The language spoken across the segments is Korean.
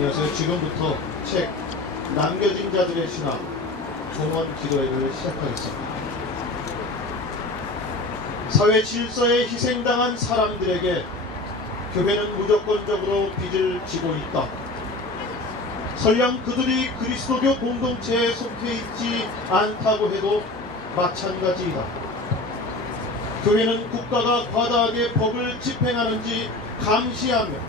안녕하세요. 지금부터 책 남겨진 자들의 신앙 종원 기도회를 시작하겠습니다. 사회 질서에 희생당한 사람들에게 교회는 무조건적으로 빚을 지고 있다. 설령 그들이 그리스도교 공동체에 속해 있지 않다고 해도 마찬가지이다. 교회는 국가가 과다하게 법을 집행하는지 감시하며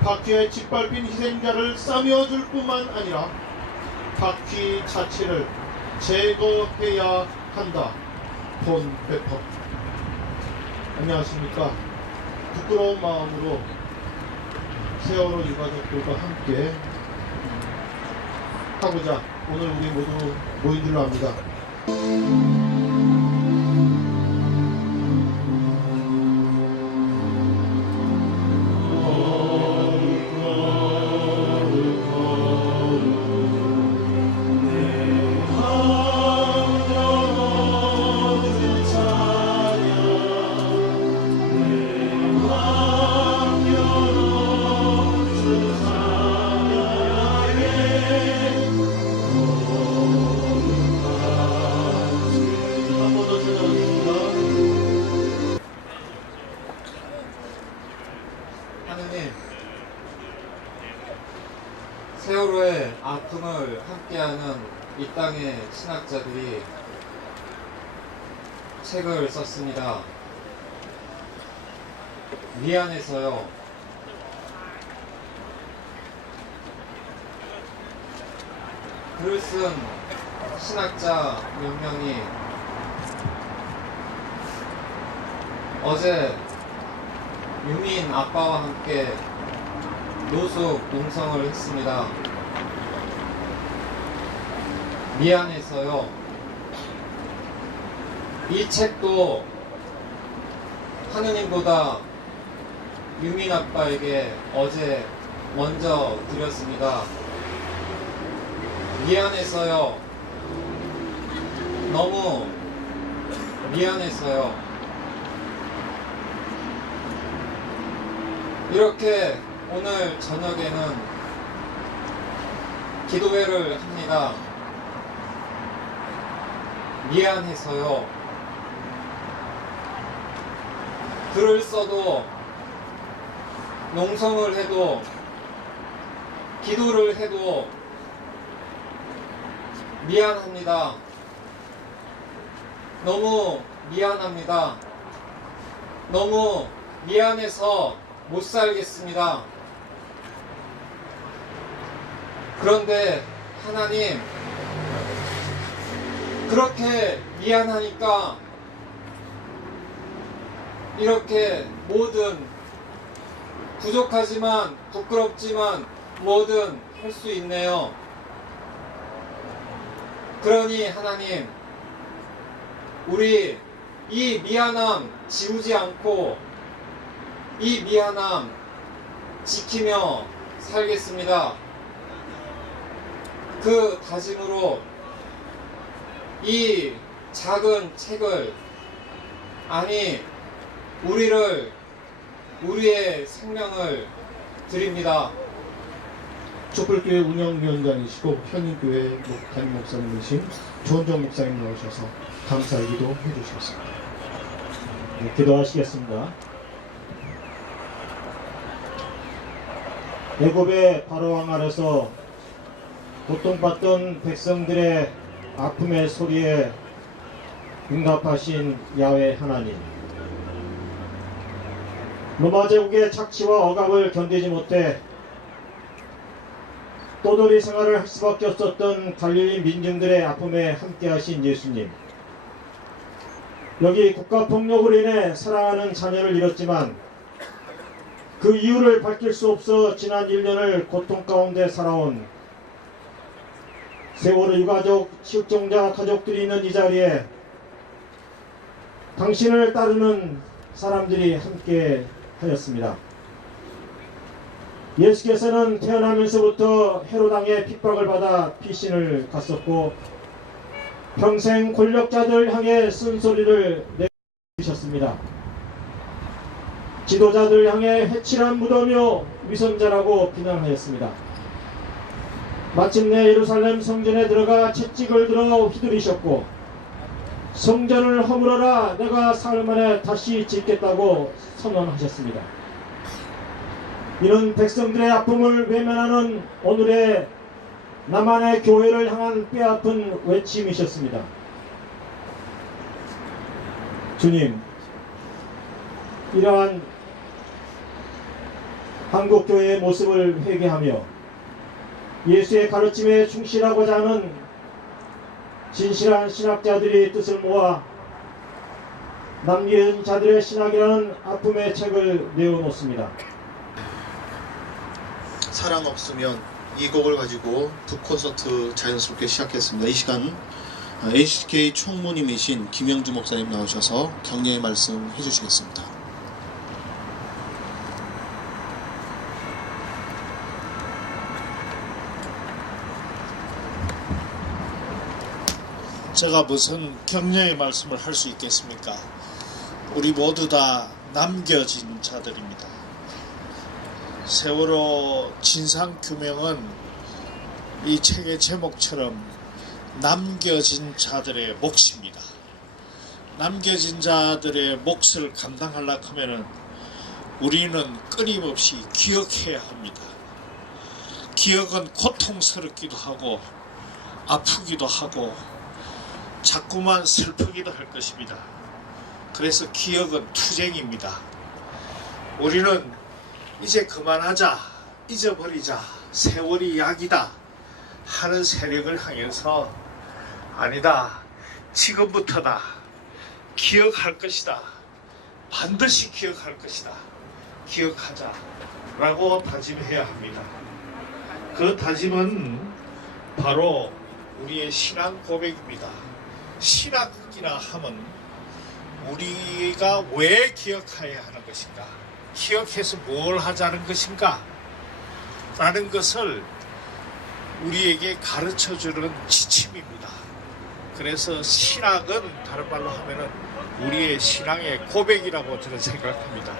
바퀴에 짓밟힌 희생자를 싸매어줄 뿐만 아니라 바퀴 자체를 제거해야 한다. 본 배퍼. 안녕하십니까. 부끄러운 마음으로 세월호 유가족들과 함께 하고자 오늘 우리 모두 모인 줄로 압니다. 하느님, 세월호의 아픔을 함께하는 이 땅의 신학자들이 책을 썼습니다. 미안해서요. 글을 쓴 신학자 몇 명이 어제 유민 아빠와 함께 노숙 농성을 했습니다. 미안해서요. 이 책도 하느님보다 유민 아빠에게 어제 먼저 드렸습니다. 미안해서요. 너무 미안해서요. 이렇게 오늘 저녁에는 기도회를 합니다. 미안해서요. 글을 써도 농성을 해도 기도를 해도 미안합니다. 너무 미안합니다. 너무 미안해서 못 살겠습니다. 그런데 하나님, 그렇게 미안하니까 이렇게 뭐든 부족하지만 부끄럽지만 뭐든 할 수 있네요. 그러니 하나님, 우리 이 미안함 지우지 않고 이 미안함 지키며 살겠습니다. 그 다짐으로 이 작은 책을, 아니 우리의 생명을 드립니다. 촛불교회 운영위원장이시고 현인교회 담임 목사님이신 조은정 목사님 나오셔서 감사의 기도 해주시겠습니다. 네, 기도하시겠습니다. 애굽의 바로왕 아래서 고통받던 백성들의 아픔의 소리에 응답하신 야훼 하나님, 로마 제국의 착취와 억압을 견디지 못해 떠돌이 생활을 할 수밖에 없었던 갈릴리 민중들의 아픔에 함께하신 예수님, 여기 국가폭력으로 인해 사랑하는 자녀를 잃었지만 그 이유를 밝힐 수 없어 지난 1년을 고통 가운데 살아온 세월호 유가족, 실종자 가족들이 있는 이 자리에 당신을 따르는 사람들이 함께 하였습니다. 예수께서는 태어나면서부터 헤로당의 핍박을 받아 피신을 갔었고 평생 권력자들 향해 쓴소리를 내주셨습니다. 지도자들 향해 해칠한 무덤이요 위선자라고 비난하였습니다. 마침내 예루살렘 성전에 들어가 채찍을 들어 휘두르셨고 성전을 허물어라 내가 사흘 만에 다시 짓겠다고 선언하셨습니다. 이는 백성들의 아픔을 외면하는 오늘의 남한의 교회를 향한 뼈아픈 외침이셨습니다. 주님, 이러한 한국교회의 모습을 회개하며 예수의 가르침에 충실하고자 하는 진실한 신학자들이 뜻을 모아 남겨진 자들의 신학이라는 아픔의 책을 내어놓습니다. 사랑 없으면 이 곡을 가지고 북콘서트 자연스럽게 시작했습니다. 이 시간 HK 총무님이신 김영주 목사님 나오셔서 격려의 말씀 해주시겠습니다. 제가 무슨 격려의 말씀을 할 수 있겠습니까? 우리 모두 다 남겨진 자들입니다. 세월호 진상규명은 이 책의 제목처럼 남겨진 자들의 몫입니다. 남겨진 자들의 몫을 감당하려고 하면 우리는 끊임없이 기억해야 합니다. 기억은 고통스럽기도 하고 아프기도 하고 자꾸만 슬프기도 할 것입니다. 그래서 기억은 투쟁입니다. 우리는 이제 그만하자, 잊어버리자, 세월이 약이다 하는 세력을 향해서 아니다, 지금부터다, 기억할 것이다, 반드시 기억할 것이다, 기억하자 라고 다짐해야 합니다. 그 다짐은 바로 우리의 신앙 고백입니다. 신학이라 하면 우리가 왜 기억해야 하는 것인가, 기억해서 뭘 하자는 것인가 라는 것을 우리에게 가르쳐주는 지침입니다. 그래서 신학은 다른 말로 하면은 우리의 신앙의 고백이라고 저는 생각합니다.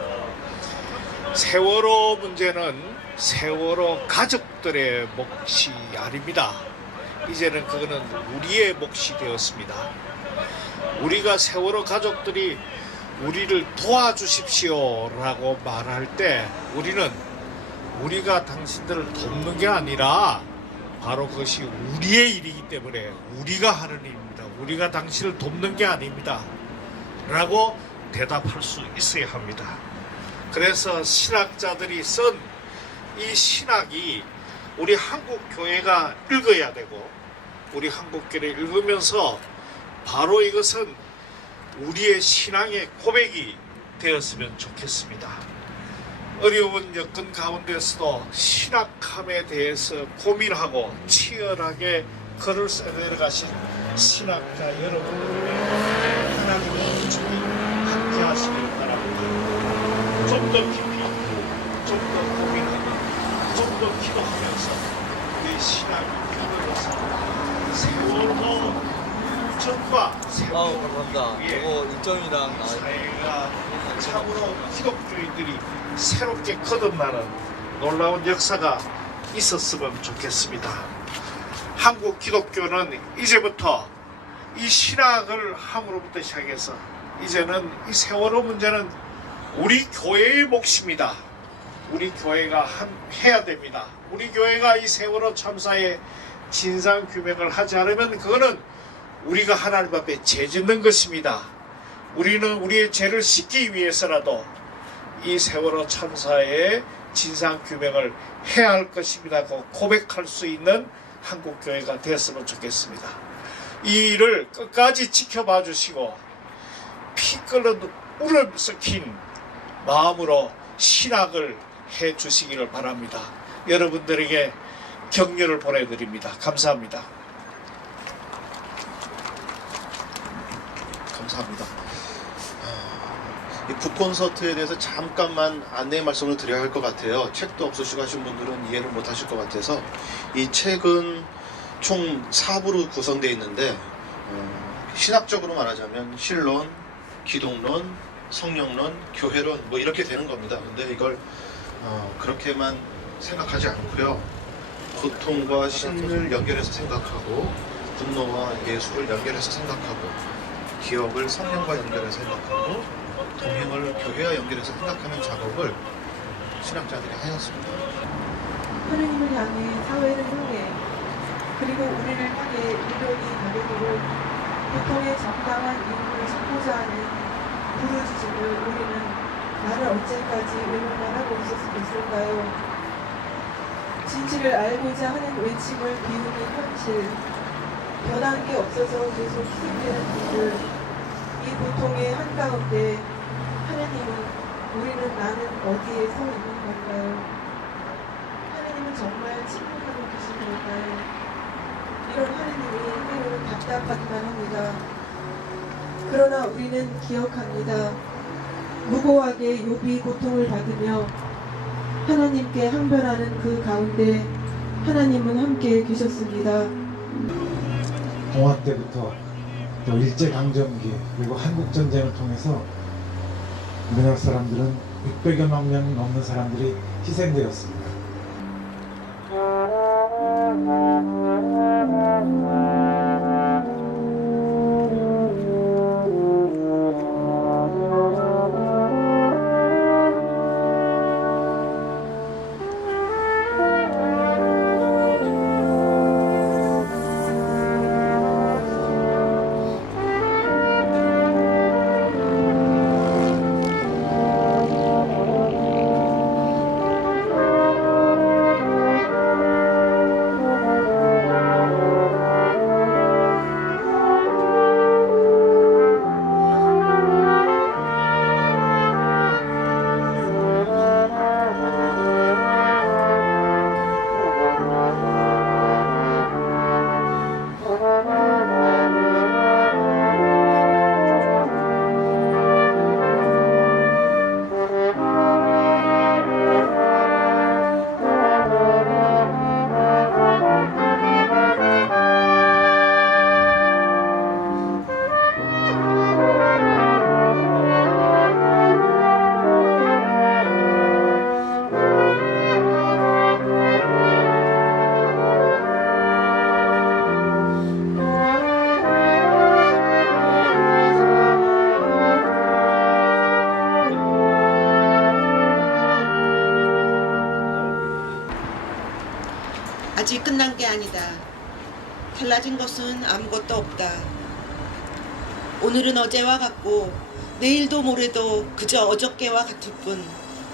세월호 문제는 세월호 가족들의 몫이 아닙니다. 이제는 그거는 우리의 몫이 되었습니다. 우리가 세월호 가족들이 우리를 도와주십시오 라고 말할 때 우리는 우리가 당신들을 돕는 게 아니라 바로 그것이 우리의 일이기 때문에 우리가 하는 일입니다. 우리가 당신을 돕는 게 아닙니다 라고 대답할 수 있어야 합니다. 그래서 신학자들이 쓴 이 신학이 우리 한국 교회가 읽어야 되고 우리 한국 교회를 읽으면서 바로 이것은 우리의 신앙의 고백이 되었으면 좋겠습니다. 어려운 여건 가운데서도 신학함에 대해서 고민하고 치열하게 글을 써내려가신 신학자 여러분들의 하나님의 주님 함께 하시길 바랍니다. 좀 더 깊이 좀 더 고민하고 좀 더 기도하면서 우리 신학이 펴져서 세월호 전과 세월호 감사합니다. 이거 일정이랑 사회가 참으로 기독교인들이 새롭게 거듭나는 놀라운 역사가 있었으면 좋겠습니다. 한국 기독교는 이제부터 이 신학을 함으로부터 시작해서 이제는 이 세월호 문제는 우리 교회의 몫입니다. 우리 교회가 해야 됩니다. 우리 교회가 이 세월호 참사의 진상 규명을 하지 않으면 그거는 우리가 하나님 앞에 죄 짓는 것입니다. 우리는 우리의 죄를 씻기 위해서라도 이 세월호 참사의 진상 규명을 해야 할 것입니다고 고백할 수 있는 한국교회가 되었으면 좋겠습니다. 이 일을 끝까지 지켜봐 주시고 피 끓는 울음 섞인 마음으로 신학을 해 주시기를 바랍니다. 여러분들에게 격려를 보내드립니다. 감사합니다. 감사합니다. 이 북콘서트에 대해서 잠깐만 안내 말씀을 드려야 할 것 같아요. 책도 없으시고 하신 분들은 이해를 못 하실 것 같아서 이 책은 총 4부로 구성되어 있는데 신학적으로 말하자면 신론, 기독론, 성령론, 교회론 뭐 이렇게 되는 겁니다. 근데 이걸 그렇게만 생각하지 않고요. 고통과 신을 연결해서 생각하고 분노와 예수를 연결해서 생각하고 기억을 성령과 연결해서 생각하고 동행을 교회와 연결해서 생각하는 작업을 신학자들이 하였습니다. 하느님을 향해 사회를 향해 그리고 우리를 향해 인간이 가게도록 고통의 정당한 이유를 찾고자 하는 부르짖음을 우리는 나를 언제까지 외면만 하고 있을까요? 진실을 알고자 하는 외침을 비우는 현실, 변한 게 없어서 계속 희생되는 분들, 이 고통의 한가운데 하느님은 우리는 나는 어디에 서 있는 걸까요? 하느님은 정말 침묵하고 계신 걸까요? 이런 하느님이 때로는 답답하기만 합니다. 그러나 우리는 기억합니다. 무고하게 욥이 고통을 받으며 하나님께 항변하는 그 가운데 하나님은 함께 계셨습니다. 동화 때부터 또 일제강점기 그리고 한국전쟁을 통해서 우리나라 사람들은 600여만 명 넘는 사람들이 희생되었습니다. 아직 끝난 게 아니다. 달라진 것은 아무것도 없다. 오늘은 어제와 같고 내일도 모레도 그저 어저께와 같을 뿐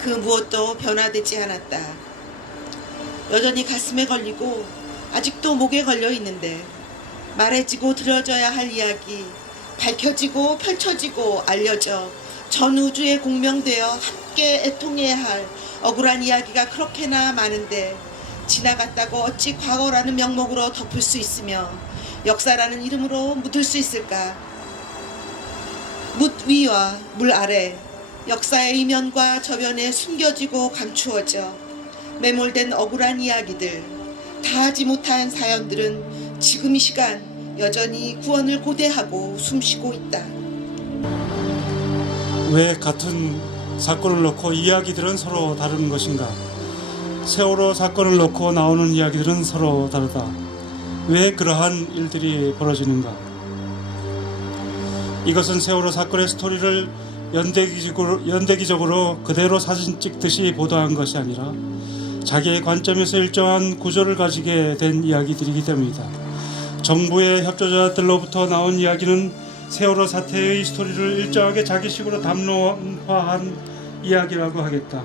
그 무엇도 변화되지 않았다. 여전히 가슴에 걸리고 아직도 목에 걸려 있는데 말해지고 들어져야 할 이야기, 밝혀지고 펼쳐지고 알려져 전 우주에 공명되어 함께 애통해야 할 억울한 이야기가 그렇게나 많은데 지나갔다고 어찌 과거라는 명목으로 덮을 수 있으며 역사라는 이름으로 묻을 수 있을까? 묻 위와 물 아래 역사의 이면과 저변에 숨겨지고 감추어져 매몰된 억울한 이야기들, 다 하지 못한 사연들은 지금 이 시간 여전히 구원을 고대하고 숨쉬고 있다. 왜 같은 사건을 놓고 이야기들은 서로 다른 것인가? 세월호 사건을 놓고 나오는 이야기들은 서로 다르다. 왜 그러한 일들이 벌어지는가? 이것은 세월호 사건의 스토리를 연대기적으로 그대로 사진 찍듯이 보도한 것이 아니라 자기의 관점에서 일정한 구조를 가지게 된 이야기들이기 때문이다. 정부의 협조자들로부터 나온 이야기는 세월호 사태의 스토리를 일정하게 자기식으로 담론화한 이야기라고 하겠다.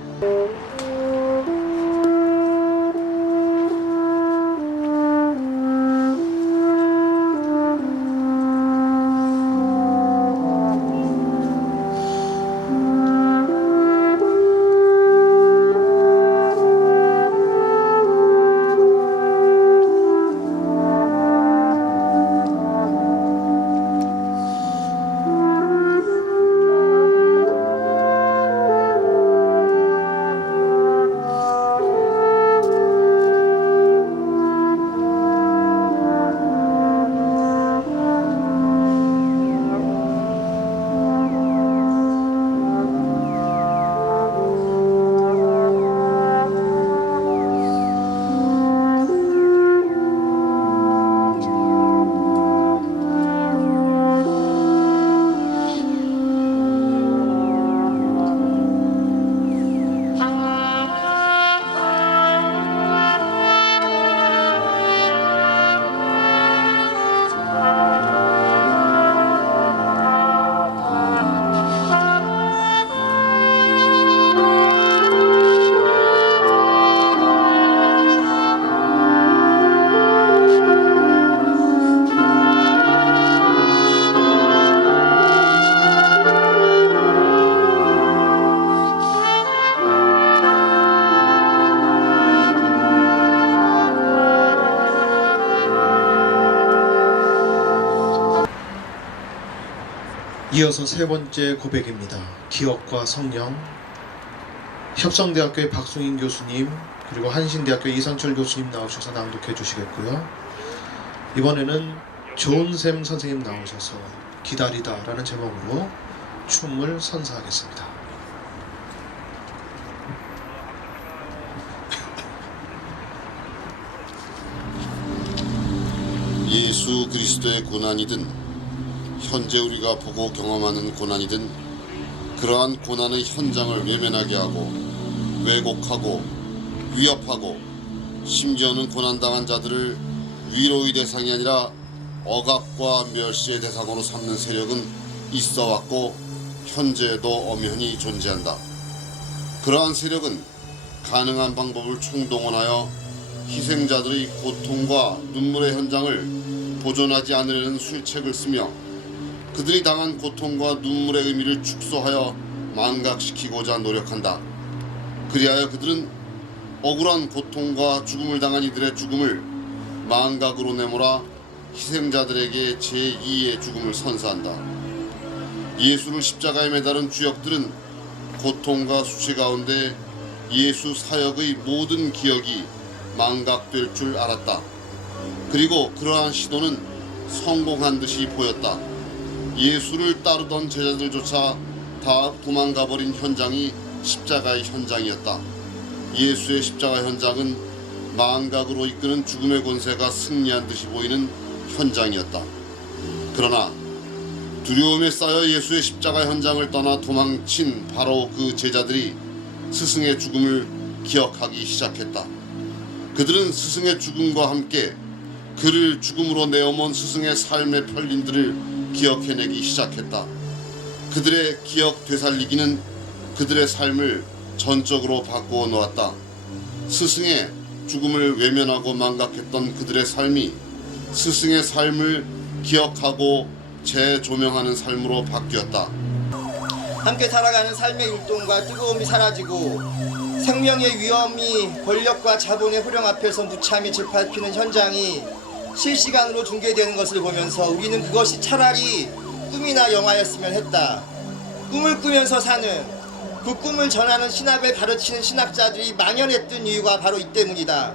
이어서 세 번째 고백입니다. 기억과 성령. 협성대학교의 박송인 교수님 그리고 한신대학교 이상철 교수님 나오셔서 낭독해 주시겠고요. 이번에는 조은샘 선생님 나오셔서 기다리다 라는 제목으로 춤을 선사하겠습니다. 예수 그리스도의 고난이든 현재 우리가 보고 경험하는 고난이든 그러한 고난의 현장을 외면하게 하고 왜곡하고 위협하고 심지어는 고난당한 자들을 위로의 대상이 아니라 억압과 멸시의 대상으로 삼는 세력은 있어왔고 현재에도 엄연히 존재한다. 그러한 세력은 가능한 방법을 총동원하여 희생자들의 고통과 눈물의 현장을 보존하지 않으려는 술책을 쓰며 그들이 당한 고통과 눈물의 의미를 축소하여 망각시키고자 노력한다. 그리하여 그들은 억울한 고통과 죽음을 당한 이들의 죽음을 망각으로 내몰아 희생자들에게 제2의 죽음을 선사한다. 예수를 십자가에 매달은 주역들은 고통과 수치 가운데 예수 사역의 모든 기억이 망각될 줄 알았다. 그리고 그러한 시도는 성공한 듯이 보였다. 예수를 따르던 제자들조차 다 도망가버린 현장이 십자가의 현장이었다. 예수의 십자가 현장은 망각으로 이끄는 죽음의 권세가 승리한 듯이 보이는 현장이었다. 그러나 두려움에 쌓여 예수의 십자가 현장을 떠나 도망친 바로 그 제자들이 스승의 죽음을 기억하기 시작했다. 그들은 스승의 죽음과 함께 그를 죽음으로 내어몬 스승의 삶의 편린들을 기억해내기 시작했다. 그들의 기억 되살리기는 그들의 삶을 전적으로 바꾸어 놓았다. 스승의 죽음을 외면하고 망각했던 그들의 삶이 스승의 삶을 기억하고 재조명하는 삶으로 바뀌었다. 함께 살아가는 삶의 율동과 뜨거움이 사라지고 생명의 위험이 권력과 자본의 호령 앞에서 무참히 짓밟히는 현장이 실시간으로 중계되는 것을 보면서 우리는 그것이 차라리 꿈이나 영화였으면 했다. 꿈을 꾸면서 사는, 그 꿈을 전하는 신학을 가르치는 신학자들이 망연했던 이유가 바로 이 때문이다.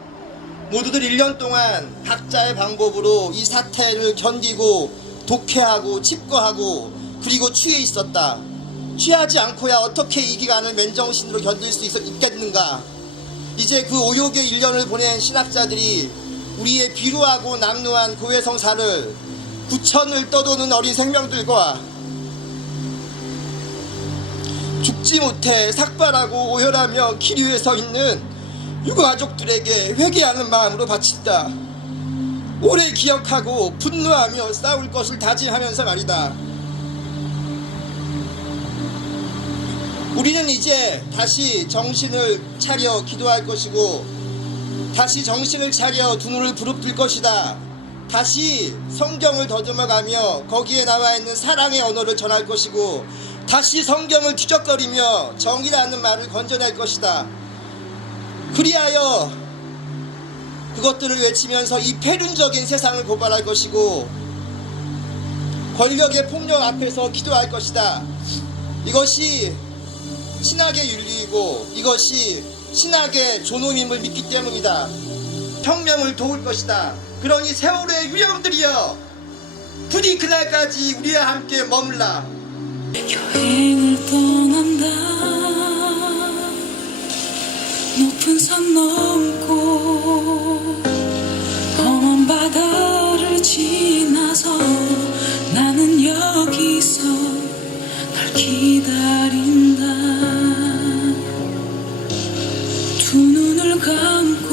모두들 1년 동안 각자의 방법으로 이 사태를 견디고 독해하고 칩거하고 그리고 취해 있었다. 취하지 않고야 어떻게 이 기간을 맨정신으로 견딜 수 있겠는가. 이제 그 오욕의 1년을 보낸 신학자들이 우리의 비루하고 낙노한 고해성사를 부천을 떠도는 어린 생명들과 죽지 못해 삭발하고 오열하며 길 위에 서 있는 유가족들에게 회개하는 마음으로 바친다. 오래 기억하고 분노하며 싸울 것을 다짐하면서 말이다. 우리는 이제 다시 정신을 차려 기도할 것이고 다시 정신을 차려 두 눈을 부릅뜰 것이다. 다시 성경을 더듬어가며 거기에 나와있는 사랑의 언어를 전할 것이고 다시 성경을 뒤적거리며 정의라는 말을 건져낼 것이다. 그리하여 그것들을 외치면서 이 폐륜적인 세상을 고발할 것이고 권력의 폭력 앞에서 기도할 것이다. 이것이 신학의 윤리이고 이것이 신학의 존엄임을 믿기 때문이다. 혁명을 도울 것이다. 그러니 세월의 위험들이여 부디 그날까지 우리와 함께 머물라. 여행을 떠난다. 높은 산 넘고 험한 바다를 지나서 나는 여기서 널 기다린다. 두 눈을 감고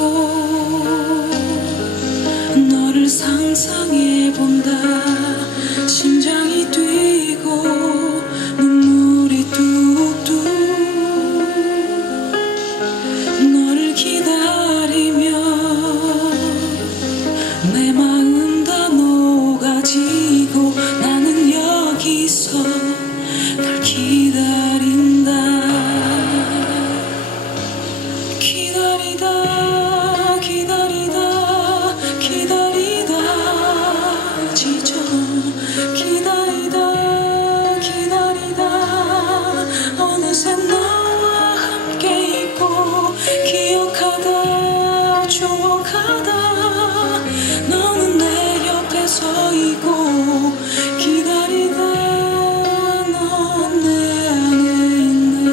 너를 상상해본다. 심장이 뛰고 눈물이 뚝뚝 너를 기다리며 내 마음 다 녹아지고 나는 여기서 널 기다린다. 기다리다 기다리다 기다리다 지쳐 기다리다 가다 너는 내 옆에 서 있고 기다리다 넌 내 안에 있네.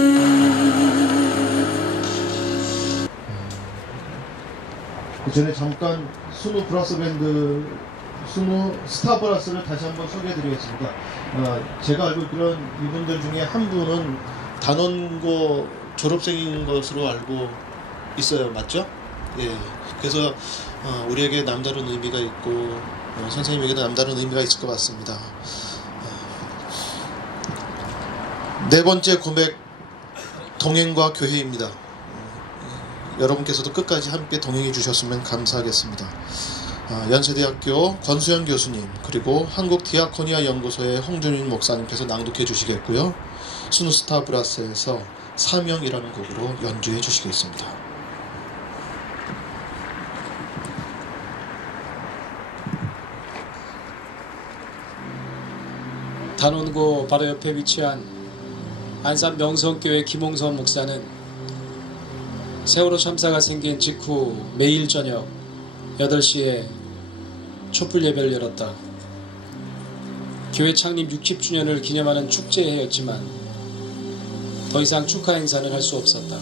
그 전에 잠깐 순우 브라스 밴드, 순우 스타 브라스를 다시 한번 소개해드리겠습니다. 제가 알고 있기로는 이분들 중에 한 분은 단원고 졸업생인 것으로 알고 있어요. 맞죠? 예. 그래서 우리에게 남다른 의미가 있고 선생님에게도 남다른 의미가 있을 것 같습니다. 네 번째 고백, 동행과 교회입니다. 여러분께서도 끝까지 함께 동행해 주셨으면 감사하겠습니다. 연세대학교 권수영 교수님, 그리고 한국디아코니아 연구소의 홍준인 목사님께서 낭독해 주시겠고요. 순우스타 브라스에서 사명이라는 곡으로 연주해 주시겠습니다. 단원고 바로 옆에 위치한 안산 명성교회 김홍선 목사는 세월호 참사가 생긴 직후 매일 저녁 8시에 촛불 예배를 열었다. 교회 창립 60주년을 기념하는 축제회였지만 더 이상 축하 행사는 할 수 없었다.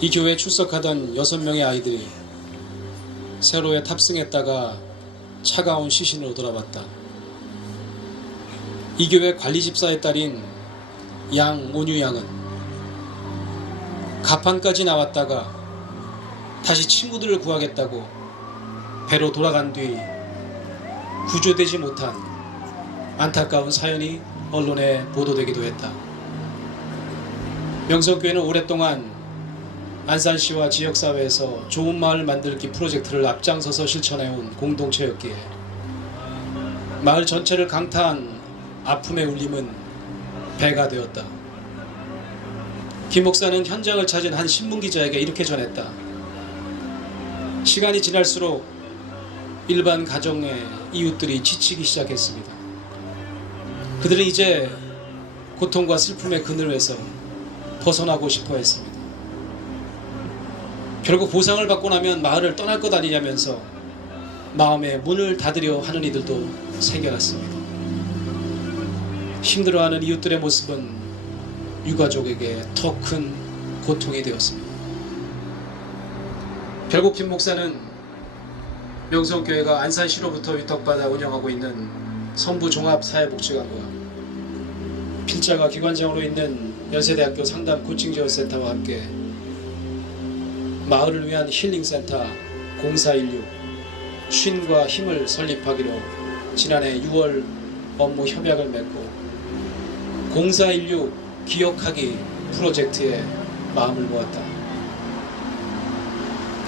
이 교회에 출석하던 6명의 아이들이 세월호에 탑승했다가 차가운 시신으로 돌아왔다. 이 교회 관리집사의 딸인 양온유 양은 가판까지 나왔다가 다시 친구들을 구하겠다고 배로 돌아간 뒤 구조되지 못한 안타까운 사연이 언론에 보도되기도 했다. 명성교회는 오랫동안 안산시와 지역사회에서 좋은 마을 만들기 프로젝트를 앞장서서 실천해온 공동체였기에 마을 전체를 강타한 아픔의 울림은 배가 되었다. 김 목사는 현장을 찾은 한 신문기자에게 이렇게 전했다. 시간이 지날수록 일반 가정의 이웃들이 지치기 시작했습니다. 그들은 이제 고통과 슬픔의 그늘에서 벗어나고 싶어 했습니다. 결국 보상을 받고 나면 마을을 떠날 것 아니냐면서 마음에 문을 닫으려 하는 이들도 생겨났습니다. 힘들어하는 이웃들의 모습은 유가족에게 더 큰 고통이 되었습니다. 결국 김 목사는 명성교회가 안산시로부터 위탁받아 운영하고 있는 선부종합사회복지관과 필자가 기관장으로 있는 연세대학교 상담 코칭지원센터와 함께 마을을 위한 힐링센터 0416 쉰과 힘을 설립하기로 지난해 6월 업무 협약을 맺고 0416 기억하기 프로젝트에 마음을 모았다.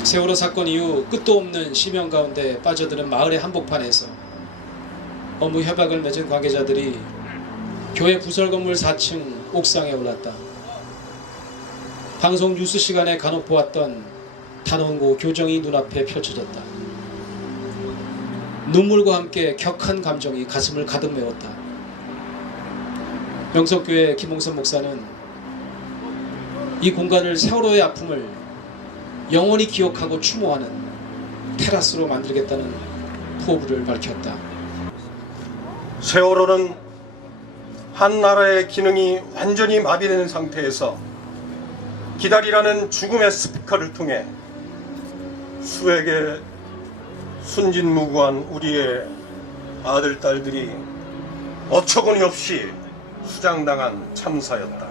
세월호 사건 이후 끝도 없는 시명 가운데 빠져드는 마을의 한복판에서 업무 협약을 맺은 관계자들이 교회 부설 건물 4층 옥상에 올랐다. 방송 뉴스 시간에 간혹 보았던 단원고 교정이 눈앞에 펼쳐졌다. 눈물과 함께 격한 감정이 가슴을 가득 메웠다. 명성교회 김홍선 목사는 이 공간을 세월호의 아픔을 영원히 기억하고 추모하는 테라스로 만들겠다는 포부를 밝혔다. 세월호는 한 나라의 기능이 완전히 마비되는 상태에서 기다리라는 죽음의 스피커를 통해 수에게 순진무구한 우리의 아들, 딸들이 어처구니 없이 수장당한 참사였다.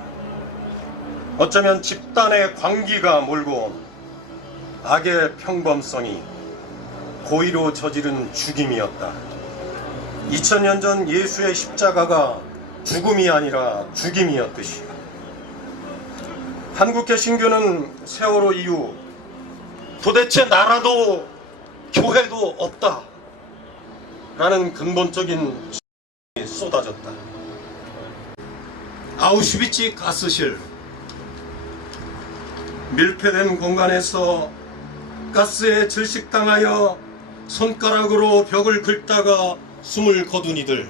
어쩌면 집단의 광기가 몰고 온 악의 평범성이 고의로 저지른 죽임이었다. 2000년 전 예수의 십자가가 죽음이 아니라 죽임이었듯이 한국개신교는 세월호 이후 도대체 나라도 교회도 없다 라는 근본적인 시선이 쏟아졌다. 아우슈비츠 가스실, 밀폐된 공간에서 가스에 질식당하여 손가락으로 벽을 긁다가 숨을 거둔 이들,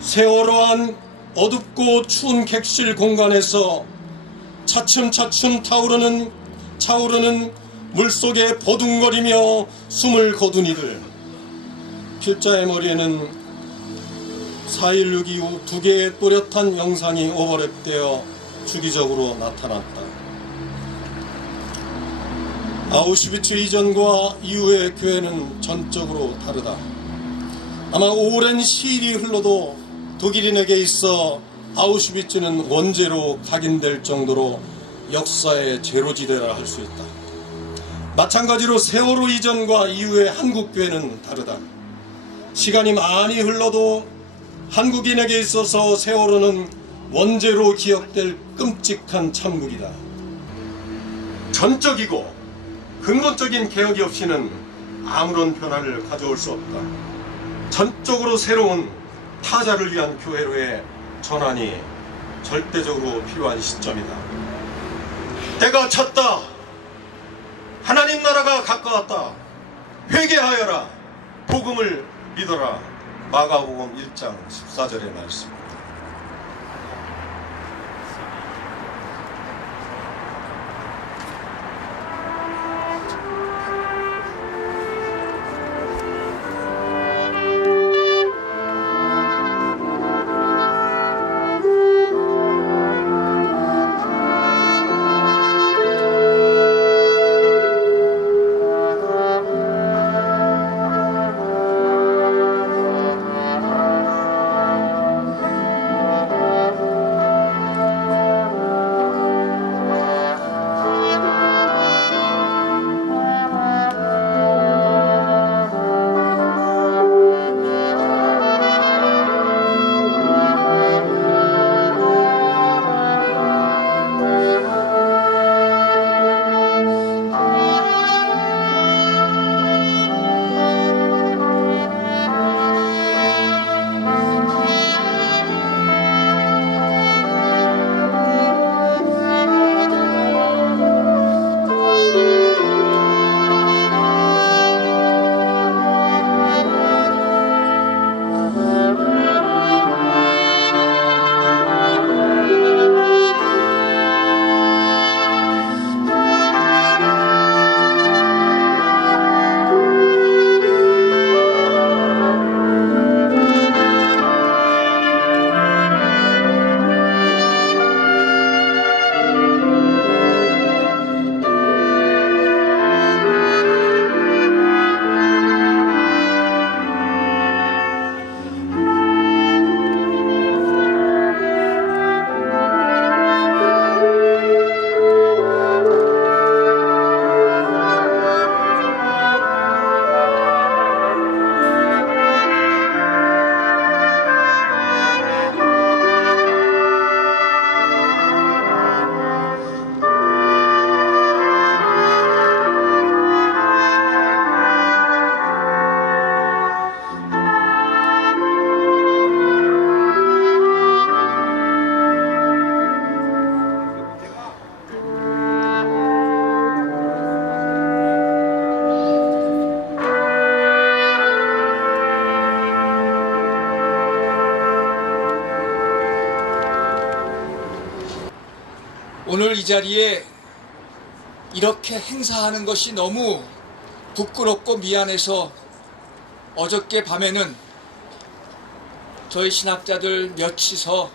세월호한 어둡고 추운 객실 공간에서 차츰차츰 차오르는 물속에 보둥거리며 숨을 거둔 이들. 필자의 머리에는 4.16 이후 2개의 또렷한 영상이 오버랩되어 주기적으로 나타났다. 아우슈비츠 이전과 이후의 교회는 전적으로 다르다. 아마 오랜 시일이 흘러도 독일인에게 있어 아우슈비츠는 원죄로 각인될 정도로 역사의 제로지대라 할 수 있다. 마찬가지로 세월호 이전과 이후의 한국 교회는 다르다. 시간이 많이 흘러도 한국인에게 있어서 세월호는 원죄로 기억될 끔찍한 참극이다. 전적이고 근본적인 개혁이 없이는 아무런 변화를 가져올 수 없다. 전적으로 새로운 타자를 위한 교회로의 전환이 절대적으로 필요한 시점이다. 때가 찼다. 하나님 나라가 가까웠다. 회개하여라. 복음을 믿어라. 마가복음 1장 14절의 말씀. 오늘 이 자리에 이렇게 행사하는 것이 너무 부끄럽고 미안해서 어저께 밤에는 저희 신학자들 몇이서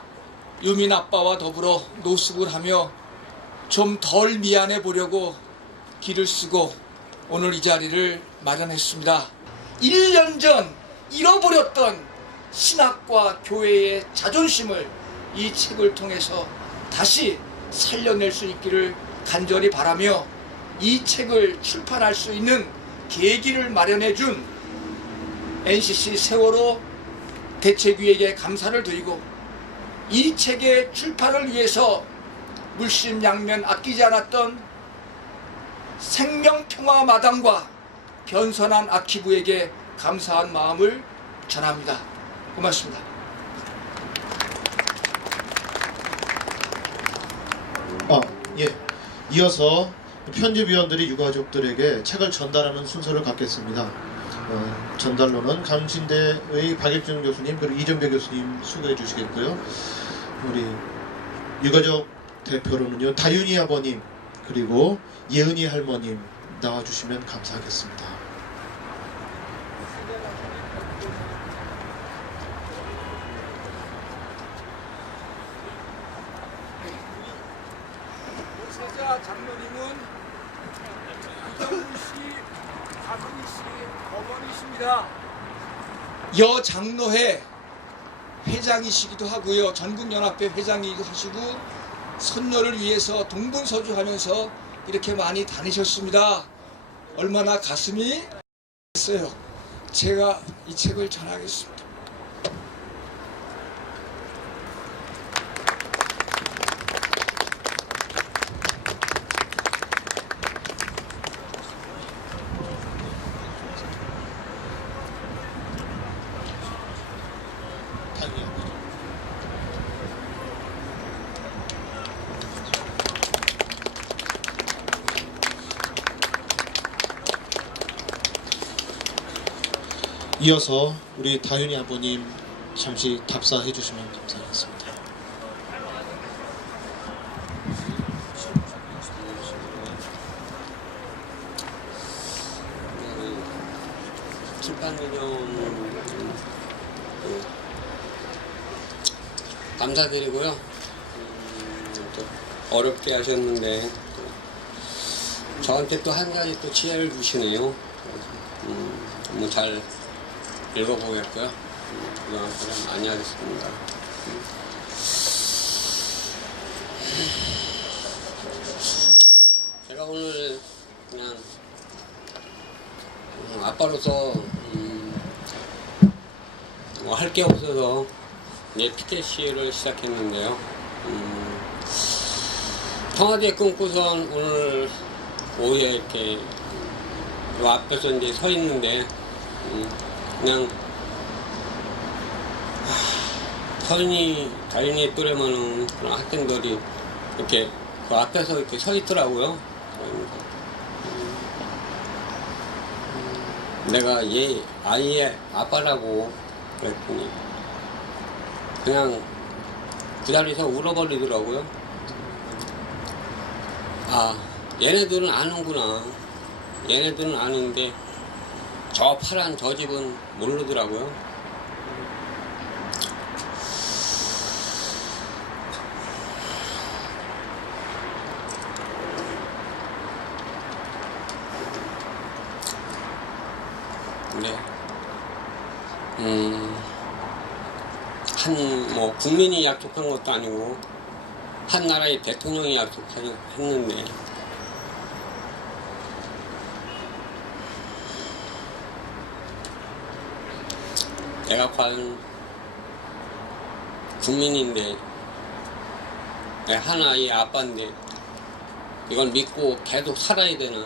유민 아빠와 더불어 노숙을 하며 좀 덜 미안해 보려고 길을 쓰고 오늘 이 자리를 마련했습니다. 1년 전 잃어버렸던 신학과 교회의 자존심을 이 책을 통해서 다시 살려낼 수 있기를 간절히 바라며 이 책을 출판할 수 있는 계기를 마련해 준 NCC 세월호 대책위에게 감사를 드리고 이 책의 출판을 위해서 물심양면 아끼지 않았던 생명평화마당과 변선한 아키부에게 감사한 마음을 전합니다. 고맙습니다. 예. 이어서 편집위원들이 유가족들에게 책을 전달하는 순서를 갖겠습니다. 전달로는 감신대의 박일준 교수님 그리고 이정배 교수님 수고해 주시겠고요. 우리 유가족 대표로는요 다윤이 아버님 그리고 예은이 할머님 나와주시면 감사하겠습니다. 세자 장로님은 이정훈 씨, 박은희 씨 어머니십니다. 여 장로회 회장이시기도 하고요. 전국연합회 회장이기도 하시고 선녀를 위해서 동분서주하면서 이렇게 많이 다니셨습니다. 얼마나 가슴이 있어요. 제가 이 책을 전하겠습니다. 이어서 우리 다윤이 아버님 잠시 답사해 주시면 감사하겠습니다. 감사드리고요. 또 어렵게 하셨는데 또 저한테 또 한 가지 또 지혜를 주시네요. 너무 잘 읽어보겠고요. 그동안 고생 많이 하겠습니다. 제가 오늘 그냥 아빠로서 뭐 할 게 없어서 이제 피켓 시위를 시작했는데요. 청와대 끊고선 오늘 오후에 이렇게 요 앞에서 이제 서 있는데 그냥 다윤이 또래만은 그런 학생들이 이렇게 그 앞에서 이렇게 서 있더라고요. 내가 얘 아이의 아빠라고 그랬더니 그냥 그 자리에서 울어버리더라고요. 아, 얘네들은 아는구나. 얘네들은 아는데 저 파란 저 집은 모르더라고요. 근데 뭐 국민이 약속한 것도 아니고 한 나라의 대통령이 약속했는데 내가 과연 국민인데 내 하나의 아빠인데 이걸 믿고 계속 살아야 되나?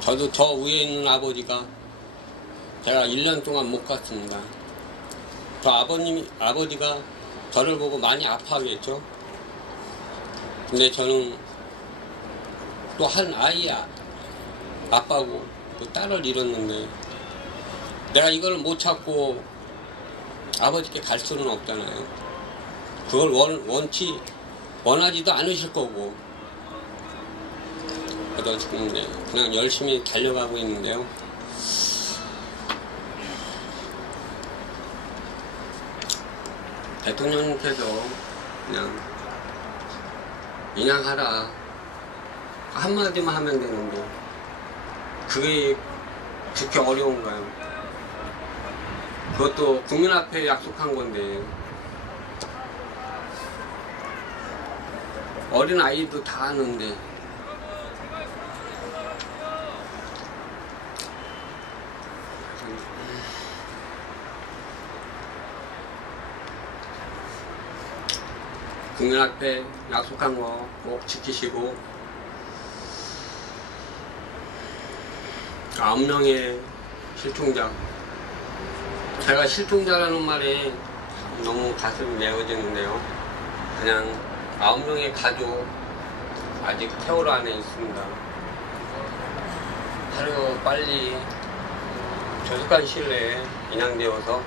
저도 저 위에 있는 아버지가 제가 1년 동안 못 갔습니다. 저 아버지가 저를 보고 많이 아파하겠죠. 근데 저는 또 한 아이야 아빠고 또 딸을 잃었는데 내가 이걸 못 찾고 아버지께 갈 수는 없잖아요. 그걸 원하지도 않으실 거고. 그래서 지금 그냥 열심히 달려가고 있는데요. 대통령님께서 그냥 인양하라 한마디만 하면 되는데 그게 그렇게 어려운가요? 그것도 국민 앞에 약속한 건데 어린 아이도 다 아는데 국민 앞에 약속한 거 꼭 지키시고 9명의 실종자 제가 실종자라는 말에 너무 가슴이 메어지는데요. 그냥 9명의 가족 아직 세월호 안에 있습니다. 하루 빨리 조속한 시일 내에 인양되어서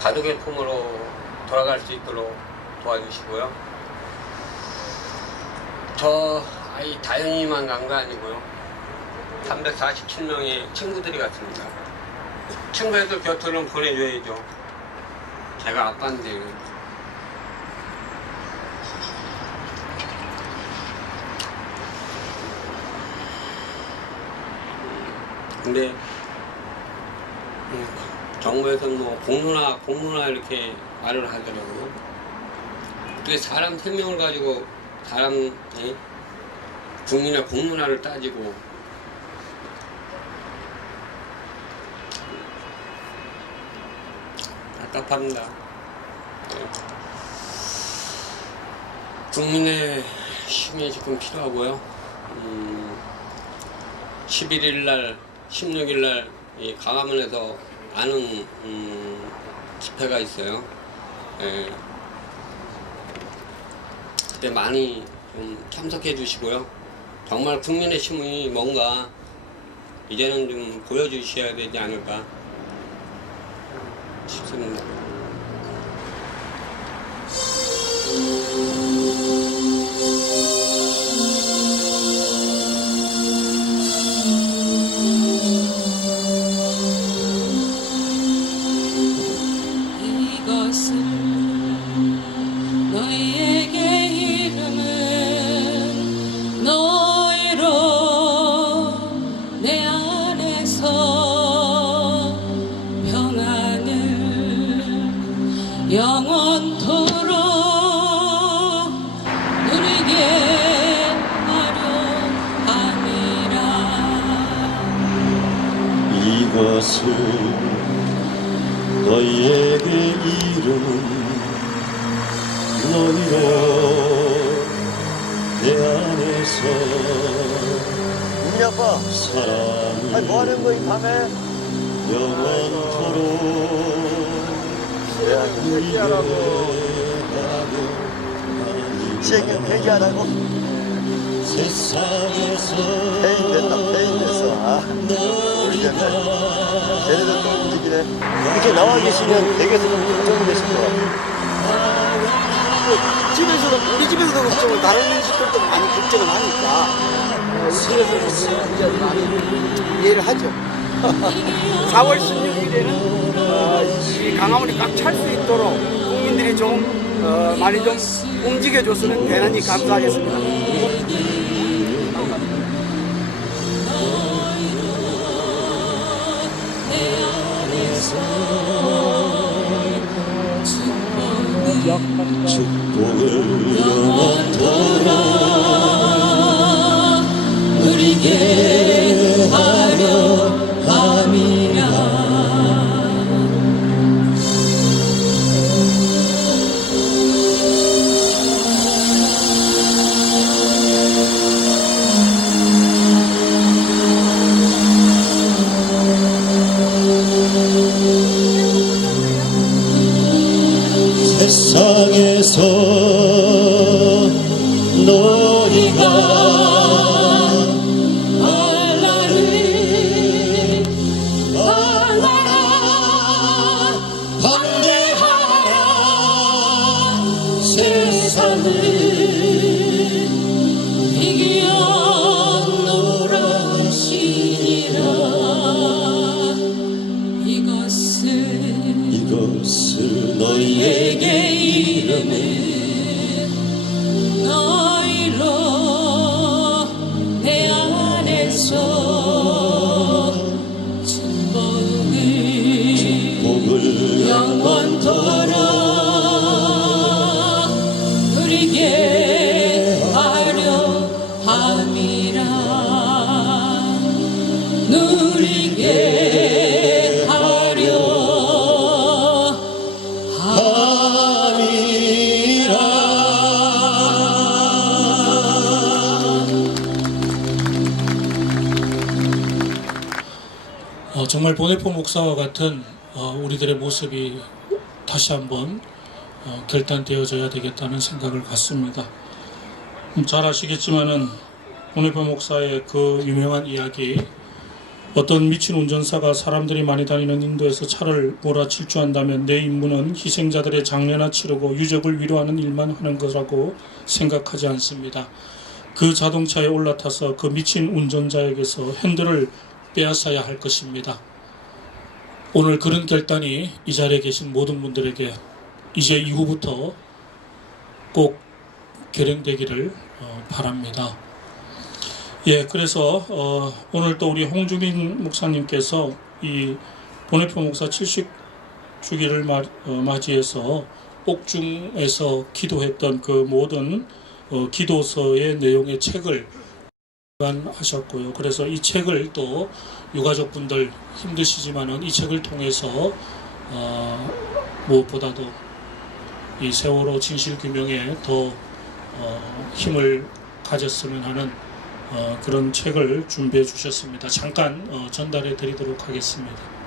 가족의 품으로 돌아갈 수 있도록 도와주시고요. 저 아이 다현이만 간 거 아니고요. 347명의 친구들이 갔습니다. 친구애들 곁으로는 보내줘야죠. 제가 아빠인데. 근데 정부에서는 뭐 공론화 이렇게 말을 하더라고요. 어떻게 사람 생명을 가지고 사람 국민의 공론화를 따지고 답답합니다. 국민의 힘이 지금 필요하고요. 11일날 16일날 이 강화문에서 아는 집회가 있어요. 그때 많이 좀 참석해 주시고요. 정말 국민의 힘이 뭔가 이제는 좀 보여주셔야 되지 않을까 싶습니다. 이것을 너희에게 이름은 너희로 내 안에서 평안을 영원토록 누리게 하려 함이라. 이것을 너희에게 이름은 너희로 내 안에서 우리 아빠 사랑을 아니 뭐 하는 거야 이 밤에? 영원토록 누리게 하라고. 시행은 회개하라고? 세상에서 페인 됐다 페인 됐어. 아 모르겠네. 쟤네들 또 움직이네. 이렇게 나와 계시면 댁에서도 걱정이 되실 것 같아요. 집에서도 우리 집에서도 걱정을 다른 집들도 많이 걱정을 하니까 우리 집에서도 이제 많이 이해를 하죠. 4월 16일에는 이 강화문이 꽉 찰 수 있도록 국민들이 좀 많이 좀 움직여줬으면 대단히 감사하겠습니다. 축복을 영원토록 누리게 하려 함이라. 세상에서 너희가 반대하라. 세상을 이겨 놀아오시리라. 이것을 너희에게 이름은 너희로 내 안에서 축복을 영원토록 누리게 하려 함이라. 누리게 하려 정말 보네포 목사와 같은 우리들의 모습이 다시 한번 결단되어져야 되겠다는 생각을 갖습니다. 잘 아시겠지만은 보네포 목사의 그 유명한 이야기, 어떤 미친 운전사가 사람들이 많이 다니는 인도에서 차를 몰아질주한다면 내 임무는 희생자들의 장례나 치르고 유족을 위로하는 일만 하는 거라고 생각하지 않습니다. 그 자동차에 올라타서 그 미친 운전자에게서 핸들을 빼앗아야 할 것입니다. 오늘 그런 결단이 이 자리에 계신 모든 분들에게 이제 이후부터 꼭 결행되기를 바랍니다. 예, 그래서 오늘 또 우리 홍주민 목사님께서 이 보네포 목사 70주기를 맞이해서 옥중에서 기도했던 그 모든 기도서의 내용의 책을 하셨고요. 그래서 이 책을 또 유가족분들 힘드시지만은 이 책을 통해서 무엇보다도 이 세월호 진실 규명에 더 힘을 가졌으면 하는 그런 책을 준비해 주셨습니다. 잠깐 전달해 드리도록 하겠습니다.